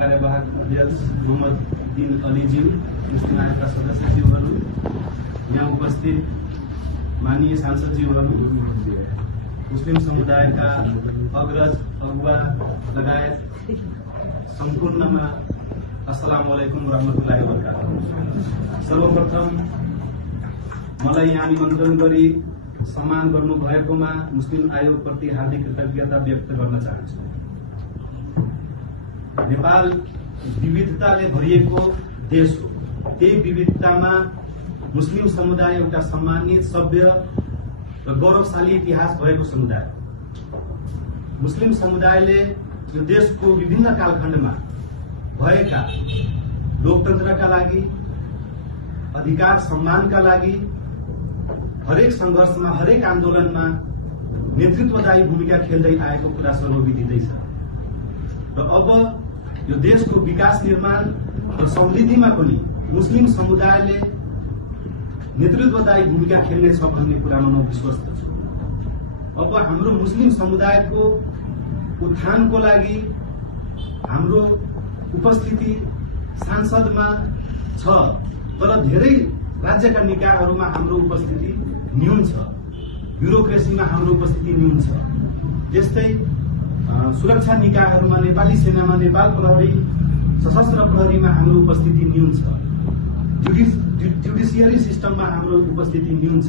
कार्यवाहक अध्यक्ष मोहम्मद दिन अलीजी, मुस्लिम आयोगका सदस्यज्यूहरू, यहाँ उपस्थित माननीय सांसदज्यूहरू, मुस्लिम समुदायका अग्रज अगुवा लगायत सम्पूर्णमा अस्सलामु अलैकुम वरहमतुल्लाहि वबरकातुहू। सर्वप्रथम मलाई यहाँ निमन्त्रण गरी सम्मान गर्नु भएकोमा मुस्लिम आयोगप्रति हार्दिक कृतज्ञता व्यक्त गर्न चाहन्छु। नेपाल विविधताले भरिएको देश हो। त्यही विविधतामा मुस्लिम समुदाय एउटा सम्मानित, सभ्य र गौरवशाली इतिहास भएको समुदाय हो। मुस्लिम समुदायले यो देशको विभिन्न कालखण्डमा भएका लोकतन्त्रका लागि, अधिकार सम्मानका लागि हरेक संघर्षमा, हरेक आन्दोलनमा नेतृत्वदायी भूमिका खेल्दै आएको कुरा सर्वविदितै छ। र अब यो देशको विकास निर्माण र समृद्धिमा पनि मुस्लिम समुदायले नेतृत्वदायी भूमिका खेल्नेछ भन्ने कुरामा म विश्वस्त छु। अब हाम्रो मुस्लिम समुदायको उत्थानको लागि हाम्रो उपस्थिति सांसदमा छ, तर धेरै राज्यका निकायहरूमा हाम्रो उपस्थिति न्यून छ, ब्युरोक्रेसीमा हाम्रो उपस्थिति न्यून छ। त्यस्तै सुरक्षा निकायहरूमा, नेपाली सेनामा, नेपाल प्रहरी, सशस्त्र प्रहरीमा हाम्रो उपस्थिति न्यून छ, जुडिसियरी सिस्टममा हाम्रो उपस्थिति न्यून छ।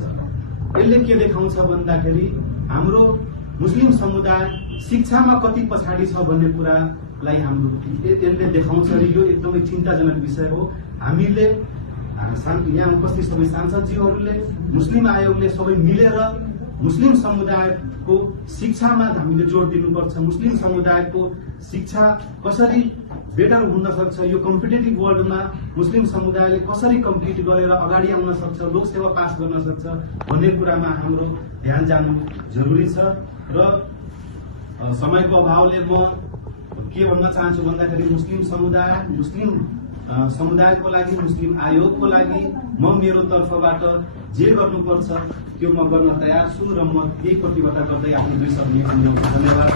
यसले के देखाउँछ भन्दाखेरि हाम्रो मुस्लिम समुदाय शिक्षामा कति पछाडि छ भन्ने कुरालाई यसले देखाउँछ। र यो एकदमै चिन्ताजनक विषय हो। हामीले यहाँ उपस्थित सबै सांसदज्यूहरूले, मुस्लिम आयोगले सबै मिलेर मुस्लिम समुदायको शिक्षामा हामीले जोड दिनुपर्छ। मुस्लिम समुदायको शिक्षा कसरी बेटर हुन सक्छ, यो कम्पिटेटिभ वर्ल्डमा मुस्लिम समुदायले कसरी कम्पिट गरेर अगाडि आउन सक्छ, लोकसेवा पास गर्न सक्छ भन्ने कुरामा हाम्रो ध्यान जानु जरुरी छ। र समयको अभावले म के भन्न चाहन्छु भन्दाखेरि मुस्लिम समुदायको लागि, मुस्लिम आयोगको लागि म मेरो तर्फबाट जे गर्नुपर्छ त्यो म गर्न तयार छु र म यही प्रतिबद्धता गर्दै आफ्नो 2 शब्द धन्यवाद।